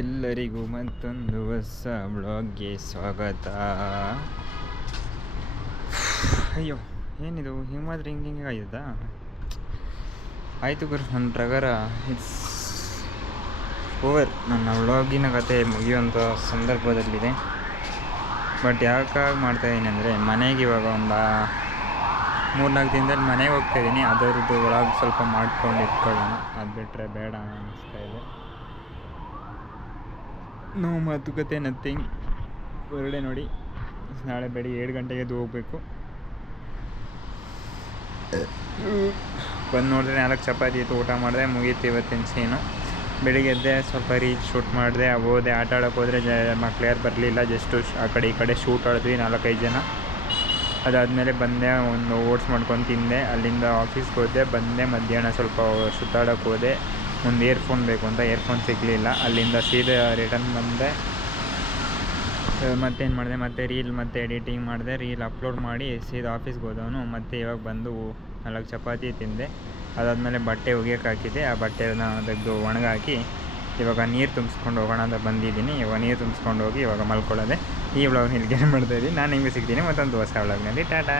ಎಲ್ಲರಿಗೂ ಮತ್ತೊಂದು ಹೊಸ ಬ್ಲಾಗ್ಗೆ ಸ್ವಾಗತ. ಅಯ್ಯೋ ಏನಿದು ಹಿಂಗಾದ್ರೆ ಹಿಂಗೆ ಆಯ್ತಾ? ಆಯಿತು ಗುರು, ನನ್ನ ಪ್ರಕಾರ ಇಟ್ಸ್ ಓವರ್. ನನ್ನ ವ್ಲಾಗಿನ ಕತೆ ಮುಗಿಯುವಂಥ ಸಂದರ್ಭದಲ್ಲಿದೆ. ಬಟ್ ಯಾಕಾಗಿ ಮಾಡ್ತಾಯಿದ್ದೀನಿ ಅಂದರೆ, ಮನೆಗೆ ಇವಾಗ ಒಂದು 3-4 ದಿನದಲ್ಲಿ ಮನೆಗೆ ಹೋಗ್ತಾಯಿದ್ದೀನಿ. ಅದರದ್ದು ವ್ಲಾಗ್ ಸ್ವಲ್ಪ ಮಾಡ್ಕೊಂಡು ಇಟ್ಕೊಳ್ಳೋಣ, ಅದು ಬಿಟ್ಟರೆ ಬೇಡ ಅನ್ನಿಸ್ತಾ ಇದೆ. ನೋ ಮಾತುಕತೆ ನಥಿಂಗ್. ಹೊರಡೆ ನೋಡಿ, ನಾಳೆ ಬೆಳಿಗ್ಗೆ 7 ಗಂಟೆಗೆ ಎದ್ದು ಹೋಗಬೇಕು. ಬಂದು ನೋಡಿದ್ರೆ 4 ಚಪಾತಿ ಇತ್ತು, ಊಟ ಮಾಡಿದೆ, ಮುಗೀತು ಇವತ್ತಿನ ಸೀನು. ಬೆಳಿಗ್ಗೆ ಎದ್ದೆ, ಸ್ವಲ್ಪ ರೀಲ್ಸ್ ಶೂಟ್ ಮಾಡಿದೆ, ಹೋದೆ. ಆಟ ಆಡೋಕ್ಕೆ ಹೋದರೆ ಮಕ್ಳು ಯಾರು ಬರಲಿಲ್ಲ. ಜಸ್ಟು ಆ ಕಡೆ ಈ ಕಡೆ ಶೂಟ್ ಆಡಿದ್ವಿ 4-5 ಜನ. ಅದಾದಮೇಲೆ ಬಂದೆ, ಒಂದು ಓಟ್ಸ್ ಮಾಡ್ಕೊಂಡು ತಿಂದೆ. ಅಲ್ಲಿಂದ ಆಫೀಸ್ಗೆ ಹೋದೆ, ಬಂದೆ. ಮಧ್ಯಾಹ್ನ ಸ್ವಲ್ಪ ಸುತ್ತಾಡೋಕ್ಕೆ ಹೋದೆ. ಒಂದು ಇಯರ್ಫೋನ್ ಬೇಕು ಅಂತ, ಇಯರ್ಫೋನ್ ಸಿಗಲಿಲ್ಲ. ಅಲ್ಲಿಂದ ಸೀದಾ ರಿಟರ್ನ್ ಬಂದೆ. ಮತ್ತೇನು ಮಾಡಿದೆ, ಮತ್ತೆ ರೀಲ್ ಮತ್ತೆ ಎಡಿಟಿಂಗ್ ಮಾಡಿದೆ. ರೀಲ್ ಅಪ್ಲೋಡ್ ಮಾಡಿ ಸೀದಾ ಆಫೀಸ್ಗೆ ಹೋದವನು. ಮತ್ತು ಇವಾಗ ಬಂದು 4 ಚಪಾತಿ ತಿಂದೆ. ಅದಾದಮೇಲೆ ಬಟ್ಟೆ ಒಗೆಯೋಕೆ ಹಾಕಿದ್ದೆ. ಆ ಬಟ್ಟೆನ ತೆಗೆದು ಒಣಗಾಕಿ ಇವಾಗ ನೀರು ತುಂಬಿಸ್ಕೊಂಡು ಹೋಗೋಣ ಅಂತ ಬಂದಿದ್ದೀನಿ. ಇವಾಗ ನೀರು ತುಂಬಿಸ್ಕೊಂಡು ಹೋಗಿ ಇವಾಗ ಮಲ್ಕೊಳ್ಳೋದೆ. ಈ ವ್ಲಾಗ್ ಇಲ್ಲಿಗೆ ಮಾಡ್ತಾಯಿದ್ದೀನಿ. ನಾನು ನಿಮಗೆ ಸಿಗ್ತೀನಿ ಮತ್ತೊಂದು ಹೊಸ ವ್ಲಾಗ್ನಲ್ಲಿ. ಟಾಟಾ.